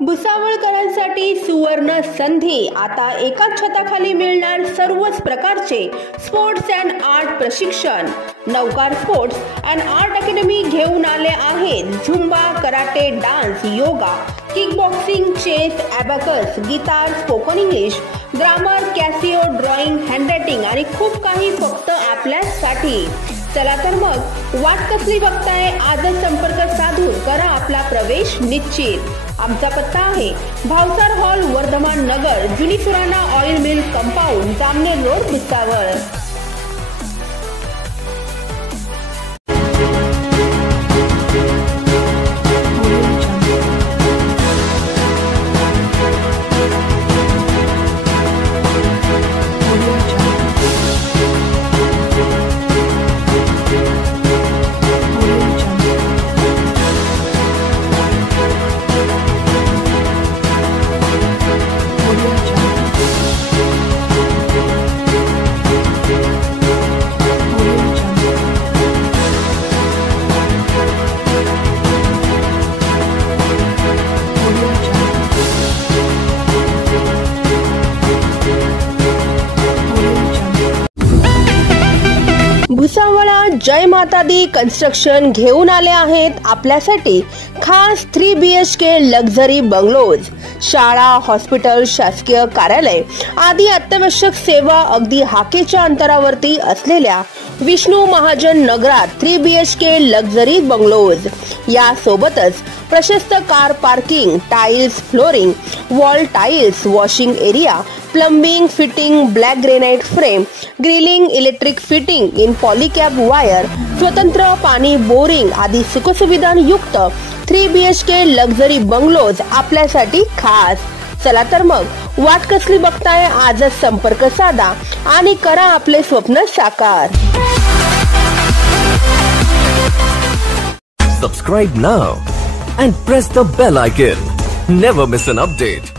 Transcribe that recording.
भुसावळकरांसाठी सुवर्ण संधी। आता एकाच छताखाली मिळणार सर्वच प्रकारचे स्पोर्ट्स अँड आर्ट प्रशिक्षण। Navkar sports and art academy घेऊन आले आहेत zumba, karate, dance, yoga, kick boxing, chess, abacus, guitar, spoken English, grammar, Casio, drawing, handwriting आणि खूप काही फक्त आपल्यासाठी। चला तर मग वाट कसली बघताय, आजच संपर्क साधून करा आपला प्रवेश निश्चित। आमचा पत्ता आहे भावसार हॉल, वर्धमान नगर, जुनी Surana oil mill compound, Jamner road, Bhusawal. भुसावळा जय माता दी कन्स्ट्रक्शन घेऊन आले आहेत आपल्यासाठी खास 3 BHK लक्झरी बंगलोज। शाळा, हॉस्पिटल, शासकीय कार्यालय आदी अत्यावश्यक सेवा अगदी हाकेच्या अंतरावरती असलेल्या विष्णू महाजन नगरात 3 BHK लक्झरी बंगलोज। या सोबतच प्रशस्त car parking, tiles, flooring, wall tiles, washing area, plumbing, fitting, black granite frame, grilling, electric fitting in Polycab wire, स्वतंत्र पाणी बोरिंग आदी सुखसुविधांयुक्त 3 BHK लक्झरी बंगलोज आपल्यासाठी खास। चला तर मग वाट कसली बघताय, आजच संपर्क साधा आणि करा आपले स्वप्न साकार। Subscribe now and press the bell icon. Never miss an update.